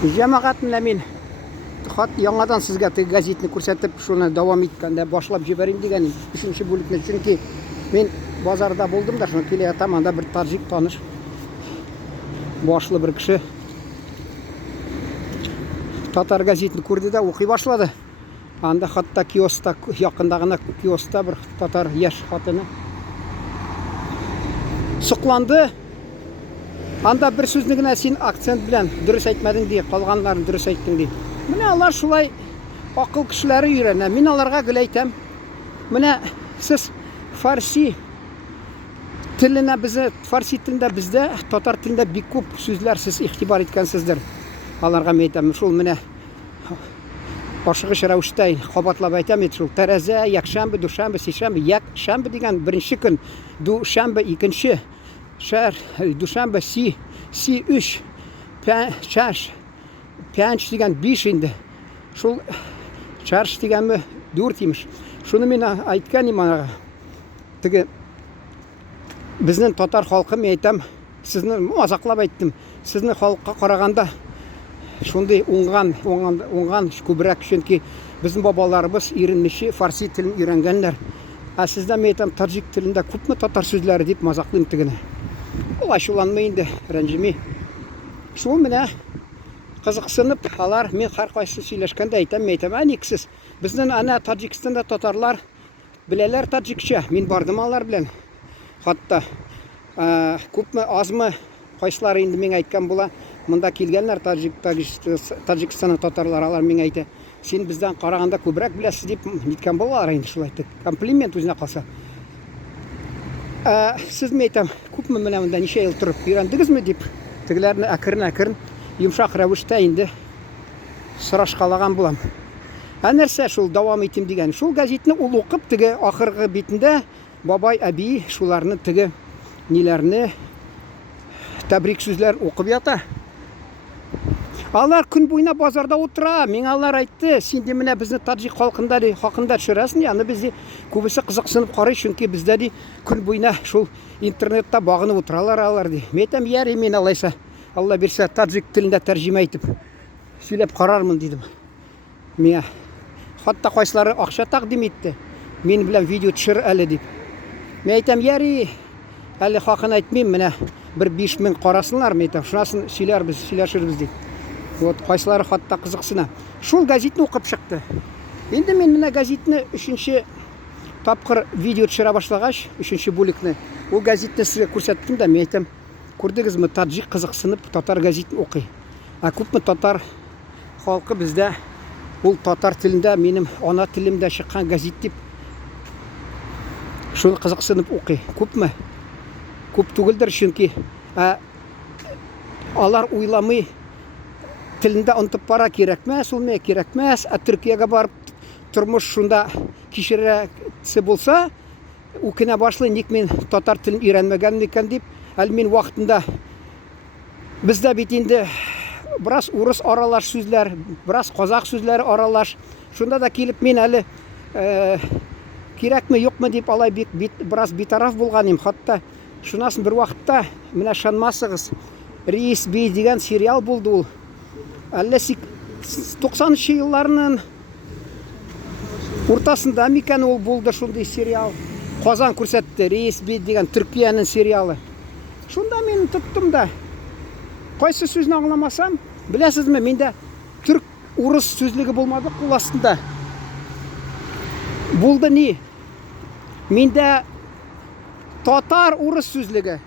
Жамағат менә мин хат яңадан сезгә теге газетны күрсәтеп, шуны дәвам иткәндә башлап җибәрим дигән идем. 3нче бүлекне, чөнки мин базарда булдым да, шуны килә ятам, анда бер таҗик таныш башлы бер кеше татар газетны күрде дә укый башлады. Анда хатта киоста, якында гына киоста бер татар яшь хатыны сокланды. Анда бер сүзне генә син акцент белән дөрес әйтмәдең ди, калганнарын дөрес әйттең ди. Менә алар шулай акыл кешеләре өйрәнә. Мин аларга гел әйтәм. Менә сез фарси теленә фарси телендә бездә, татар телендә бик күп сүзләр сез игътибар иткәнсездер. Аларга мен әйтәм, шул менә ашыгыч рәвештә кабатлап әйтәм ит, шул тәрәзә, якшәмбе, душанбе, сишәмбе, якшәмбе дигән беренче көн, душанбе икенче, шәр, душанбе си 3, чаш, пянч дигән 5 инде. Шул чарш дигәнме 4 имеш. Шуны мин әйткән иманга. Теге безнең татар халкы, мен әйтәм, сезне мазаклап әйттем. Сезне халыкка караганда шундый уңган күбрәк, чөнки безнең бабаларыбыз иренмичә фарси телен өйрәнгәннәр. Ә сездә мен әйтәм, таҗик телендә күпме татар сүзләре дип мазаклыйм тегене. Ул ачуланмый инде, рәнҗеми. Шул менә кызыксынып алар, мен һәркайсы сөйләшкәндә әйтәм, никсез. Безнең ана Таҗикстанда татарлар беләләр таҗикча. Мин бардым алар белән. Хатта күпме азмы кайсылары инде мен әйткән була. Монда килгәннәр Таҗикстанның татарлары, алар мен әйтә. Син бездән караганда күбрәк беләсез дип әйткән булалар инде, шулай итеп. Комплимент үзенә калса. Сез мен әйтәм, күпме менә монда ничә ел торып өйрәндегезме дип, тегеләрне әкрен йомшак рәвештә инде сорашкалаган булам. Нәрсә шул дәвам итим дигән. Шул газетны ул укып, теге ахыргы битендә бабай, әби шуларны теге ниләрне тәбрик сүзләр укып ята. Алар көн буена базарда утыра. Мен алар әйтте, син ди менә безне таҗик халкында ди хакында төшерәсең, аны безне күбесе кызыксынып карый, чөнки бездә ди көн буена шул интернетта багынып утыралар алар ди. Мен әйтәм, яри, мен алайса, Алла бирсә, таҗик телендә тәрҗемә итеп сөйләп карармын дидем. Мен хатта кайсылары акча тәкъдим итте. Мен белән видео төшер әле дип. Мен әйтәм, яри, әле хакын әйтмим, менә бер 5000 карасыннар, мен әйтәм, шунасын сөйләшербез дип. Вот кайсылары хатта кызыксына. Шул газетны укып чыкты. Инде мен менә газетны 3нче тапкыр видео төшерә башлагач, 3нче бүлекне, ул газетны сезгә күрсәттем дә, мен әйтәм, күрдегезме, таҗик кызыксынып татар газетын укый. Күпме татар халкы бездә ул татар телендә, минем ана телемдә чыккан газет дип шуны кызыксынып укый. Күпме? Күп түгелдер, чөнки алар уйламый, телендә онтып бара, кирәкмәс, ул миңа кирәкмәс. Төркиягә барып тормыш шунда кичерәсе булса, укына башлый, ник мин татар телен өйрәнмәгән икән дип. Әле мин вакытында бездә бит инде бераз урыс аралаш сүзләр, бераз казак сүзләре аралаш. Шунда да килеп мин әле кирәкме, юкмы дип алай бераз битараф булганым. Хатта шунасын бер вакытта, менә шанмасыгыз, Рейс бей дигән сериал булды ул. Әллә 90-нчы елларның уртасында микән ул булды шундый сериал. Казан күрсәтте, Рейс бей дигән Төркиянең сериалы. Шунда мин тоттым да. Кайсы сүзне аңламасам, беләсезме, миндә түрк урыс сүзлеге булмады кул астында. Булды ни? Миндә татар урыс сүзлеге.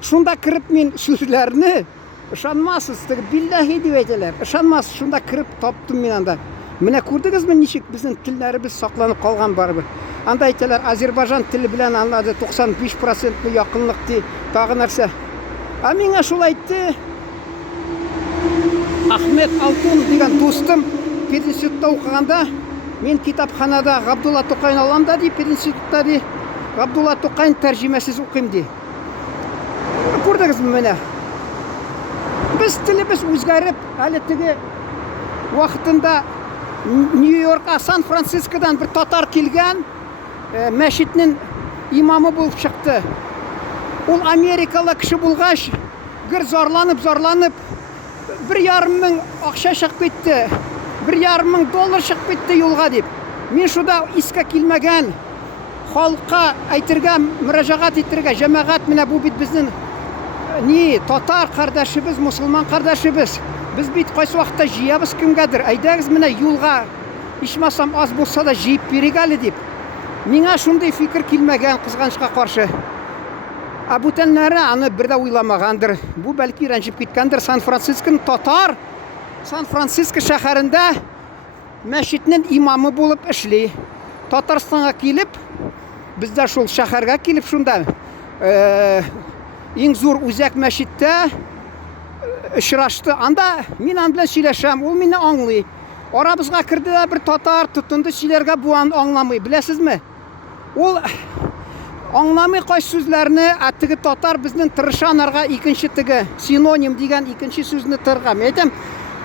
Шунда кирип мин сүзләрне, ышанмасыз, билләһи дип әйтәләр. Ышанмас, шунда кирип таптым мин анда. Менә күрдегезме, ничек безнең телләребез сакланып калган барыбер. Анда әйтәләр, Азербайҗан теле белән анда 95% якынлык ди, тагы нәрсә. Миңа шул әйтте. Ахмет Алтун дигән дустым пединститутта укыганда, мен китапханада Габдулла Тукайны алам да ди, пединститутта ди, Габдулла Тукайн тәрҗемәсез укыйм ди. Күрдегезме менә? Без телебез үзгәреп, әле теге вакытында Нью-Йоркка, Сан-Францискодан бер татар килгән, мәчетнең имамы булып чыкты. Ул Америкалы кеше булгач, гөр зарланып 1,5 акча чыгып кетти. 1,5 доллар чыгып кетти юлга дип. Мен шуда искә килмәгән халыкка әйтергә, мөрәҗәгать итәргә, җәмәгать менә бу бит безнең татар кардәшебез, мусулман кардәшебез. Без бит кайсы вакытта җыябыз кемгәдер. Әйдәгез менә юлга ичмасам аз булса да җыеп бирик әле дип. Миңа шундый фикер килмәгән кызганычка каршы. Бүтәннәре аны бер дә уйламагандыр. Бу бәлки рәнҗеп киткәндер. Сан-Франциско шәһәрендә мәчетнең имамы булып эшли. Татарстанга килеп, бездә шул шәһәргә килеп шунда иң зур үзәк мәчеттә очрашты. Анда мин аны белән сөйләшәм, ул мине аңлый. Арабызга керде дә бер татар тотынды сөйләргә, бу аны аңламый. Беләсезме? Ул аңламый кайсы сүзләрне, теге татар безнең тырышанарга икенче теге синоним дигән икенче сүзне тырга. Мен әйтәм,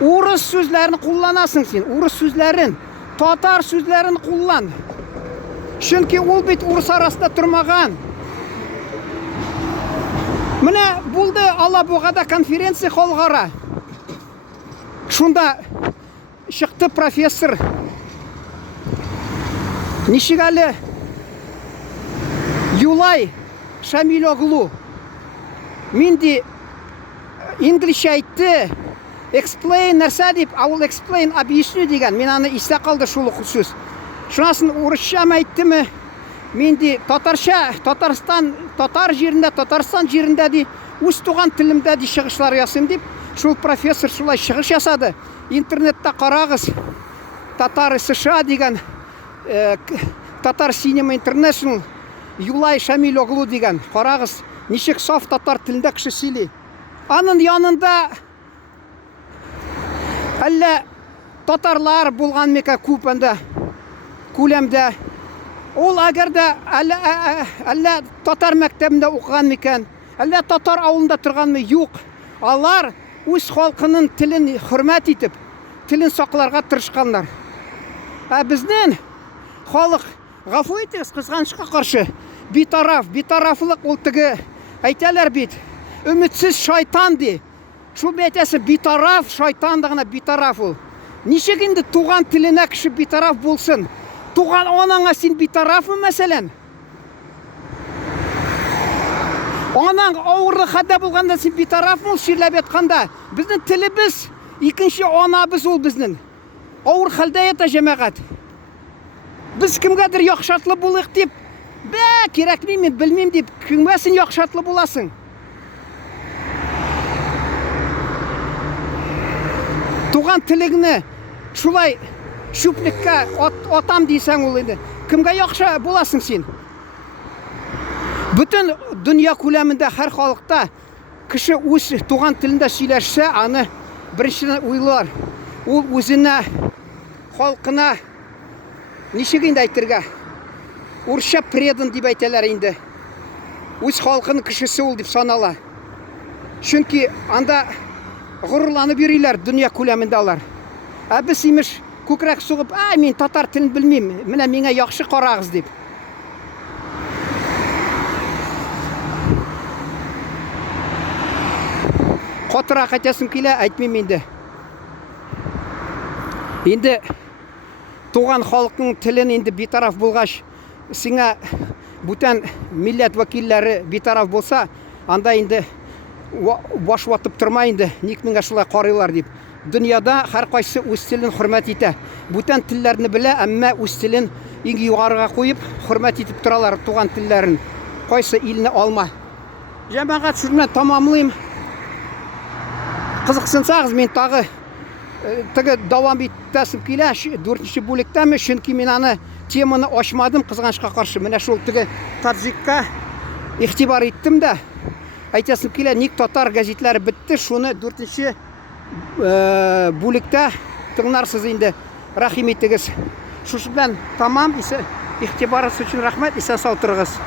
урыс сүзләрен кулланасың син, урыс сүзләрен, татар сүзләрен куллан. Чөнки ул бит урыс арасында тормаган. Менә булды Алабугада конференция халыкара. Шунда чыкты профессор. Ничек әле Юлай Шамил оглу. Минди инглишчә әйтте. Explain нәрсә дип, ул explain объясню дигән. Мин аны истә калды шул сүз. Шунасын урысча әйттеме? Минди татарча, татар җирендә ди, үз туган телемдә ди чыгышлар ясыйм дип, шул профессор шулай чыгыш ясады. Интернетта карагыз. Татар США дигән, Татар Cinema International Юлай Шамил оглу дигән. Карагыз, ничек саф татар телендә кеше сөйли. Аның янында әллә татарлар булган микән күп анда күләмдә. Ул әгәр дә әллә татар мәктәбендә укыган микән, әллә татар авылында торганмы? Юк. Алар үз халкының телен хөрмәт итеп, телен сакларга тырышканнар. Безнең халык, гафу итегез, кызганычка каршы, битарафлык ул теге әйтәләр бит. Өметсез шайтан ди. Шул әйтәсе битараф, шайтан да гына битараф ул. Ничек инде туган теленә кеше битараф булсын? Туган анаңа син битарафмы мәсәлән? Анаң авырлык хәлдә булганда син битарафмы ширләп ятканда? Безнең телебез, икенче анабыз ул безнең. Авыр хәлдә ята җәмәгать. Без кемгәдер яхшатлы булыйк дип, кирәкми, мин белмим дип, кемгә син яхшатлы буласың? Туган телегне шулай шүплеккә атам дисәң ул инде. Кемгә яхшы буласың син? Бүтән дөнья күләмендә һәр халыкта кеше үз туган телендә сөйләшсә, аны беренчедән уйлар. Ул үзенә, халкына ничек инде әйтергә? Урысча предан дип әйтәләр инде. Үз халкының кешесе ул дип санала. Чөнки анда горурланып йөриләр дөнья күләмендә алар. Без имеш күкрәк сугып, мин татар телен белмим, менә миңа яхшы карагыз дип. Катырак әйтәсем килә, әйтмим инде. Инде туган халыкның телен инде битараф булгач, сиңа бүтән милләт вәкилләре битараф булса, анда инде баш ватып тормай инде, ник миңа шулай карыйлар дип. Дөньяда һәр кайсы үз телен хөрмәт итә. Бүтән телләрне белә, әмма үз телен иң югарыга куеп хөрмәт итеп торалар туган телләрен. Кайсы илне алма. Җәмәгать шуны тамамлыйм. Кызыксынсагыз, мин тагы теге дәвам итәсем килә, 4нче бүлектәме, чөнки мин аны теманы ачмадым кызганычка каршы. Менә шул теге таджикка игътибар иттем дә. Әйтәсем килә, ник татар гәзитләре бетте, шуны 4нче бүлектә тыңларсыз инде. Рәхим итегез. Шушы белән тамам, игътибарыгыз өчен рәхмәт, исән сау торыгыз.